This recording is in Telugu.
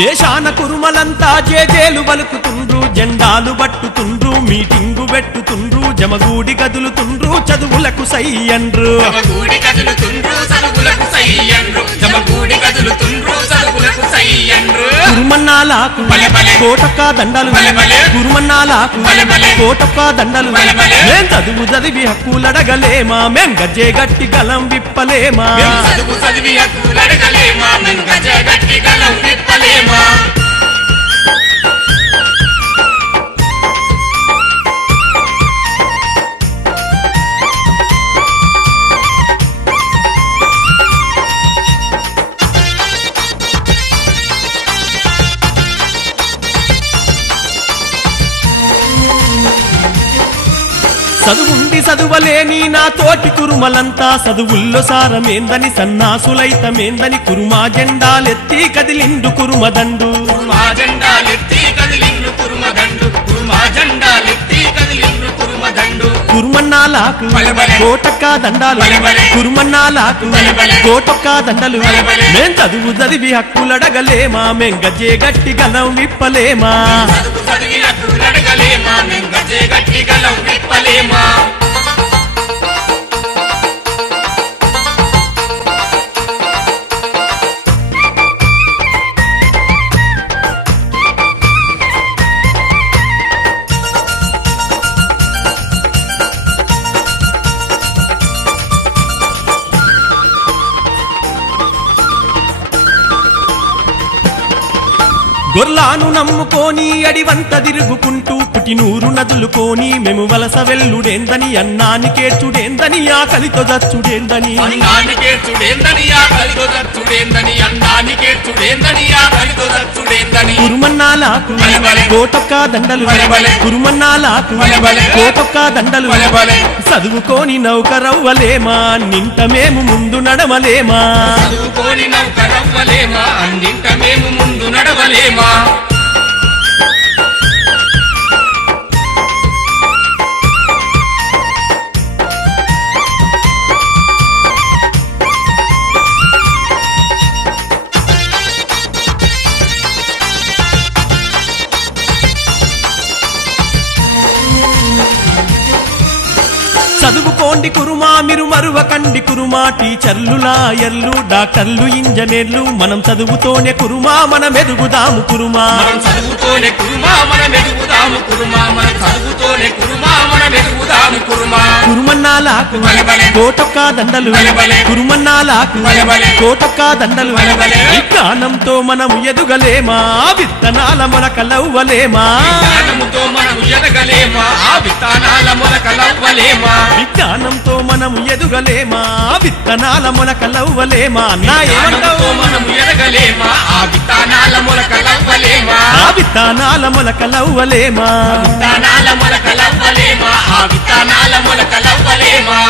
దేశాన కురుమలంతా జేజేలు పలుకుతుండ్రు జెండాలు పట్టుతుండ్రు మీటింగు పెట్టుతుండ్రు జమగూడి కదులుతుండ్రు చదువులకు సై అండ్రు జమగూడి కదులుతుండ్రు చదువులకు సై అండ్రు జమగూడి కదులుతుండ్రు చదువులకు సై అండ్రు కురుమన్నాలకు కోటొక్క దండలు కురుమన్నాలకు కోటొక్క దండలు మేం చదువు చదివి హక్కులడగలేమా మేం గజ్జే గట్టి గలం విప్పలేమా చదువు చదివి హక్కులడగలేమా మేం గజ్జే గట్టి గలం విప్పలేమా చదువుండి చదువలేని నా తోటి కురుమలంతా చదువుల్లో సారమేందని సన్నాసులైతమేందని కురుమా జెండాలెత్తి కదిలిండు కురుమదండు కురుమా జెండాలెత్తి కదిలిండు కురుమదండు కురుమా జెండాలెత్తి కదిలిండు కురుమదండు కురుమన్నాలకు కోటొక్క దండాలు కురుమన్నాలకు కోటొక్క దండలు మేం చదువు చదివి హక్కులడగలేమా మేం గజ్జే గట్టి గలం విప్పలేమా చదువు చదివి హక్కులడగలేమా మేం గజ్జే గట్టి గలం విప్పలేమా గొర్లాను నమ్ముకోని అడివంత తిరుగుకుంటూ పుటినూరు నదులుకోని మేము వలస వెల్లుడేందని అన్నానికేర్చుడేందని ఆకలితో దచ్చుడేందని అన్నానికేర్చుడేందని ఆకలితో దచ్చుడేందని అన్నానికేర్చుడేందని ఆకలితో దచ్చుడేందని కురుమన్నాలకు కోటొక్క దండలు కురుమన్నాలకు కోటొక్క దండలు చదువుకోని నౌకరవ్వలేమా నింట మేము ముందు నడవలేమా చదువుకోని నౌకరవ్వలేమా అన్నింట మేము ముందు నడవలేమా చదువుకోండి కురుమా మీరు మరువకండి కురుమా టీచర్లు లాయర్లు డాక్టర్లు ఇంజనీర్లు మనం చదువుతోనే కురుమా మనం ఎదుగుదాము కురుమా చదువుతోనే కురుమా మనం ఎదుగుదాము కురుమా మన చదువుతోనే కురుమా మనం ఎదుగుదాము కురుమా కురుమన్నాలకు కోటొక్క దండలు కురుమన్నాలకు కోటొక్క దండలు విజ్ఞానంతో మనం ఎదుగలేమా విత్తనాల మొలకలవ్వలేమా విజ్ఞానంతో మనం ఎదగలేమా ఆ విత్తనాల మొలకలవ్వలేమా విజ్ఞానంతో మనం ఎదుగలేమా విత్తనాల మొలకలవ్వలేమా నా ఏమంటావు మనం ఎదగలేమా ఆ విత్తనాల మొలకలవ్వలేమా ఆ విత్తనాల మొలకలవ్వలేమా విత్తనాల మొలకలవ్వలేమా ఆ విత్తనాల మొలకలవ్వలేమా